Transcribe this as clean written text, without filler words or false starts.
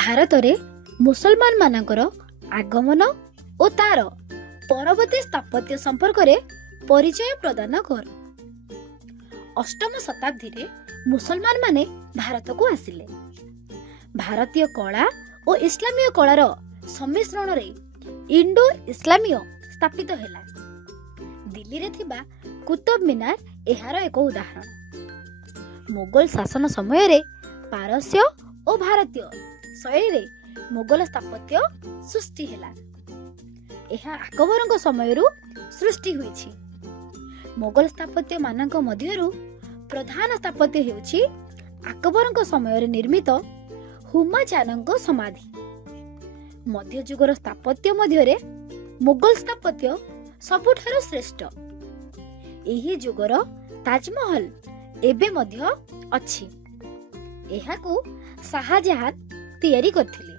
ଭାରତରେ ମୁସଲମାନ ମାନଙ୍କର ଆଗମନ ଓ ତାର ପରବର୍ତ୍ତୀ ସ୍ଥାପତ୍ୟ ସମ୍ପର୍କରେ ପରିଚୟ ପ୍ରଦାନ କର। ଅଷ୍ଟମ ଶତାବ୍ଦୀରେ ମୁସଲମାନ ମାନେ ଭାରତକୁ ଆସିଲେ। ଭାରତୀୟ କଳା ଓ ଇସଲାମୀୟ କଳାର ସମ୍ମିଶ୍ରଣରେ ଇଣ୍ଡୋ ଇସଲାମୀୟ ସ୍ଥାପିତ ହେଲା। ଦିଲ୍ଲୀରେ ଥିବା କୁତୁବ ମିନାର ଏହାର ଏକ ଉଦାହରଣ। ମୋଗଲ ଶାସନ ସମୟରେ ପାରସ୍ୟ ଓ ଭାରତୀୟ ଶୈଳୀରେ ମୋଗଲ ସ୍ଥାପତ୍ୟ ସୃଷ୍ଟି ହେଲା। ଏହା ଆକବରଙ୍କ ସମୟରୁ ସୃଷ୍ଟି ହୋଇଛି। ମୋଗଲ ସ୍ଥାପତ୍ୟ ମାନଙ୍କ ମଧ୍ୟରୁ ପ୍ରଧାନ ସ୍ଥାପତ୍ୟ ହେଉଛି ଆକବରଙ୍କ ସମୟରେ ନିର୍ମିତ ହୁମାୟୁନଙ୍କ ସମାଧି। ମଧ୍ୟଯୁଗର ସ୍ଥାପତ୍ୟ ମଧ୍ୟରେ ମୋଗଲ ସ୍ଥାପତ୍ୟ ସବୁଠାରୁ ଶ୍ରେଷ୍ଠ। ଏହି ଯୁଗର ତାଜମହଲ ଏବେ ମଧ୍ୟ ଅଛି। ଏହାକୁ ଶାହାଜାହାନ ତିଆରି କରିଥିଲେ।